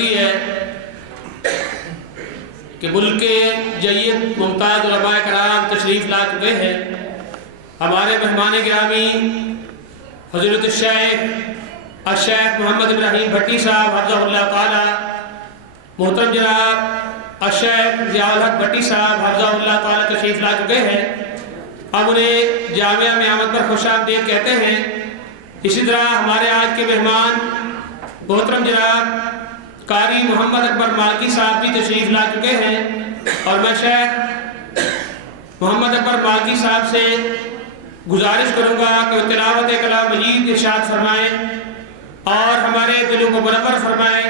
बनती है कि मुल्क के जय्यद मुमताज़ उलमाए कराम तशरीफ़ ला चुके हैं। हमारे मेहमान गिरामी हज़रत शेख मोहम्मद इब्राहीम भट्टी साहब हफ़िज़हुल्लाह ताला, मोहतरम जनाब शेख ज़ियाउल हक़ भट्टी साहब हफ़िज़हुल्लाह ताला तशरीफ़ ला चुके हैं। अब उन्हें जामिया में आमद पर खुशामदीद कहते हैं। इसी तरह हमारे आज के मेहमान मोहतरम जनाब कारी मोहम्मद अकबर मालकी साहब भी तशरीफ़ ला चुके हैं और मैं शेख मोहम्मद अकबर मालकी साहब से गुजारिश करूँगा कि वो तिलावत कलाम मजीद इरशाद फरमाएँ और हमारे दिलों को मुनव्वर फरमाएँ।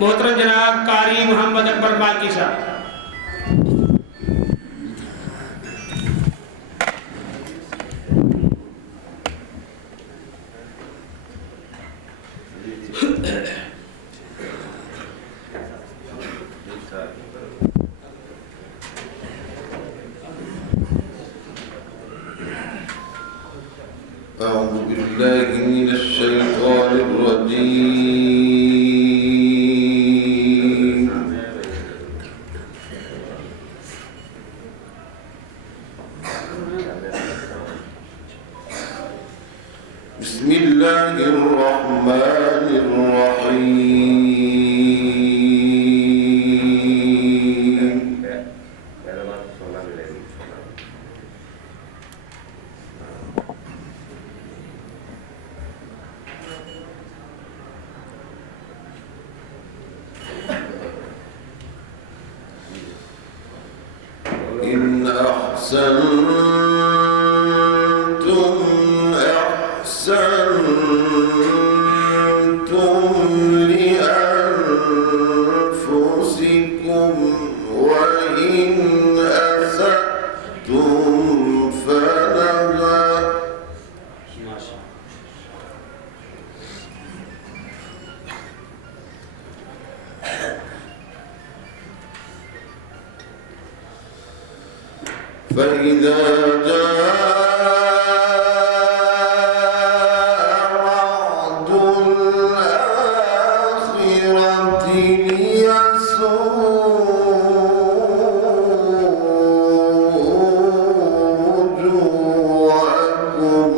मोहतरम जनाब कारी मोहम्मद अकबर मालकी साहब। أعوذ بالله من الشيطان الرجيم بسم الله الرحمن الرحيم إن أحسنتم لأنفسكم وإن أسأتم فلها فإذا جاء وعد الآخرة ليسوءوا وجوهكم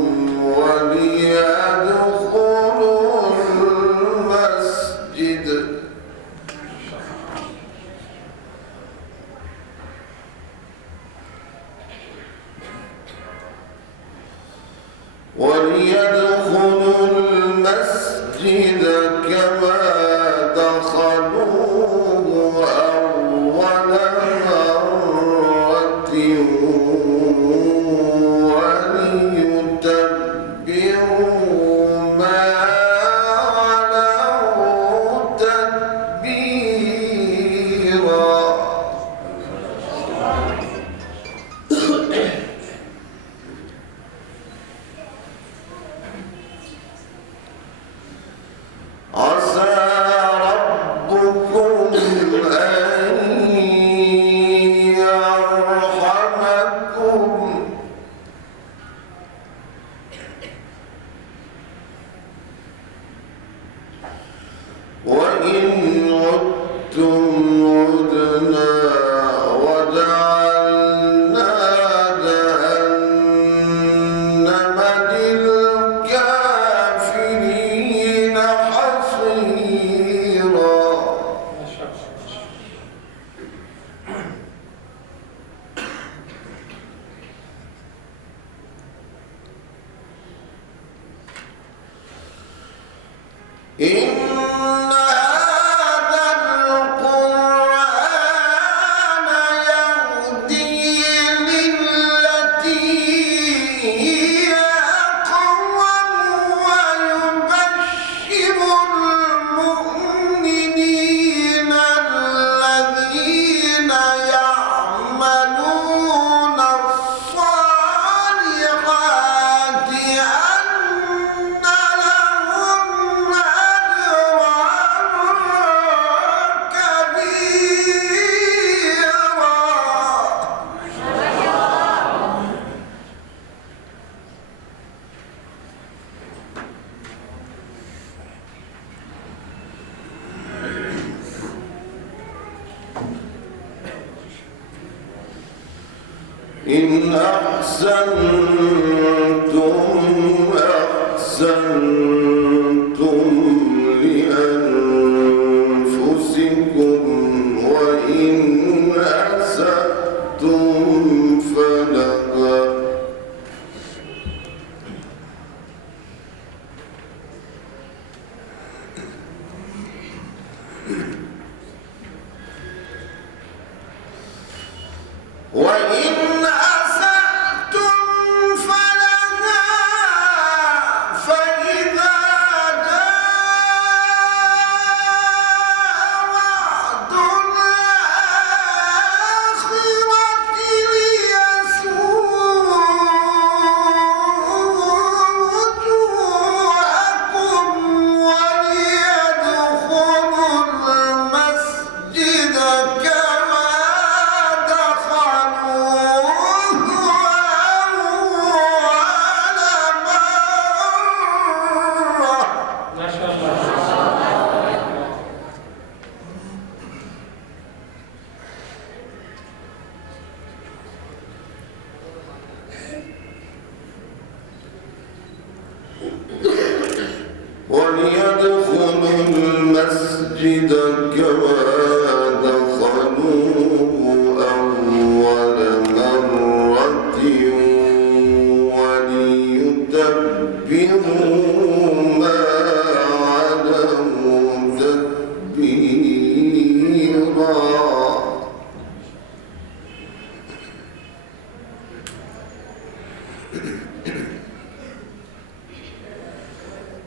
وليدخلوا المسجد كما دخلوه أول مرة وليتبروا ما علوا تتبيرا. عسى ربكم إن أحسنتم أحسنتم لأنفسكم وإن أسأتم فلها وإن أسأتم فلها فإذا جاء وعد الآخرة ليسوءوا وجوهكم وليدخلوا المسجد كما وليدخلوا المسجد كما دخلوه أول مرة وليتبروا ما علوا تتبيرا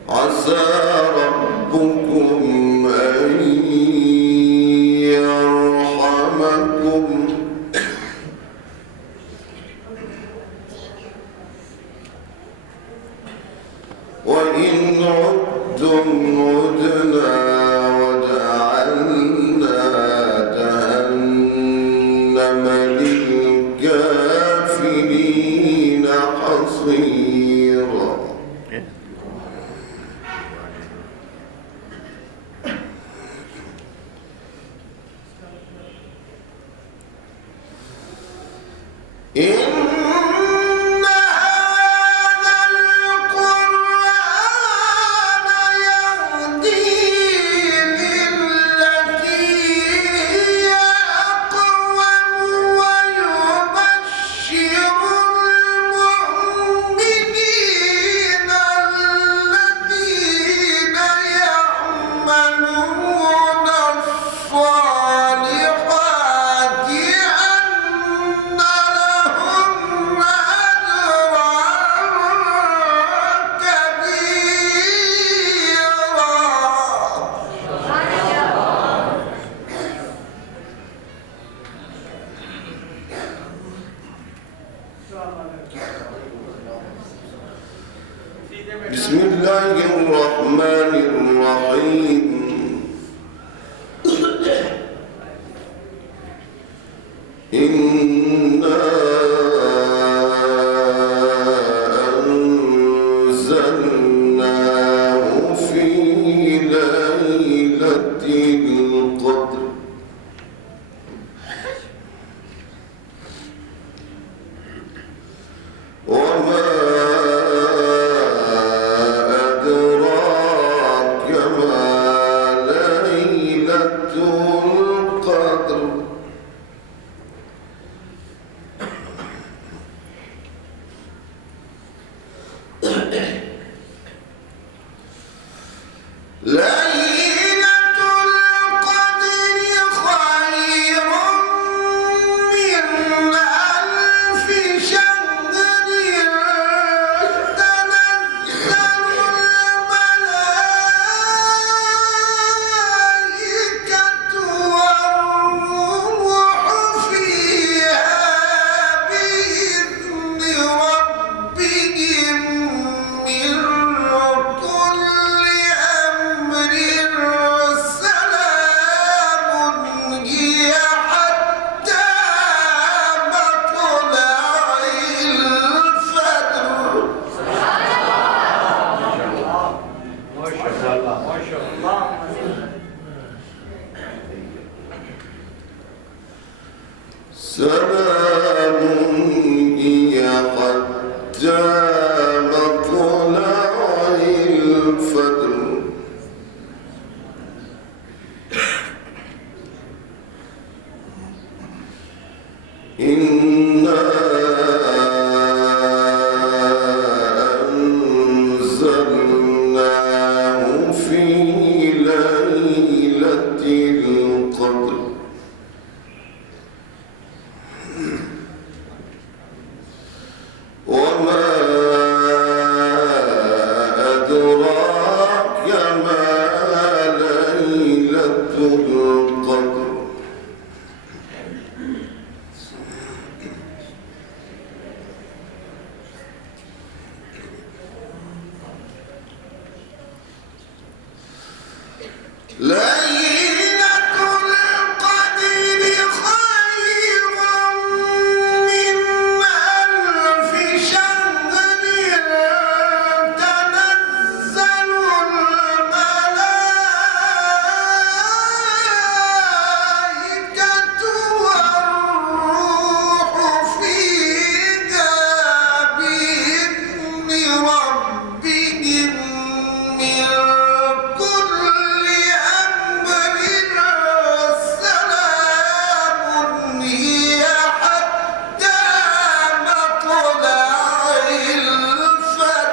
عسى ربكم أن يرحمكم وإن عدتم عدنا وجعلنا جهنم للكافرين حصيرا إن هذا القرآن يهدي للتي هي أقوم ويبشر المؤمنين الذين يعملون الصالحات أن لهم أجرا كبيرا. بسم الله الرحمن الرحيم إنا أنزلناه في ليلة القدر وما أدراك ما ليلة القدر ليلة القدر خير من ألف شهر تنزل الملائكة والروح فيها بإذن ربهم من كل أمر سلام هي حتى مطلع الفجر. سلام هي حتى مطلع الفجر إنا أنزلناه في ليلة القدر وما أدراك ما ليلة القدر ليلة القدر خير من ألف شهر تنزل الملائكة والروح فيها بإذن ربهم من كل أمر سلام هي حتى مطلع الفجر